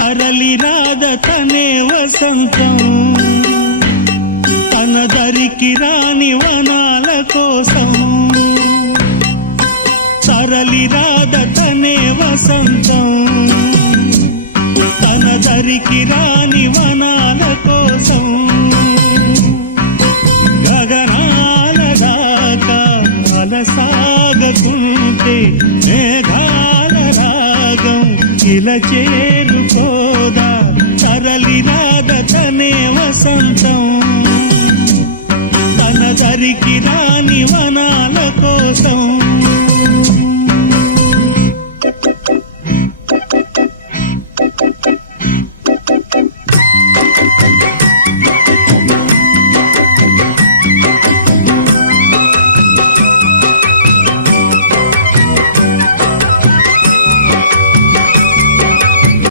తరలి రాద తనే వసంతం తన దరికి రాని వనాల కోసం తరలి రాద తనే వసంతం తన దరికి రాని వనాల కోసం గగనాల దాకా అలసాగకుంటే మేఘాల రాగం ఇలా చేరుకోదా తరలి రాద తనే వసంతం తన దరికి రాని వనాల కోసం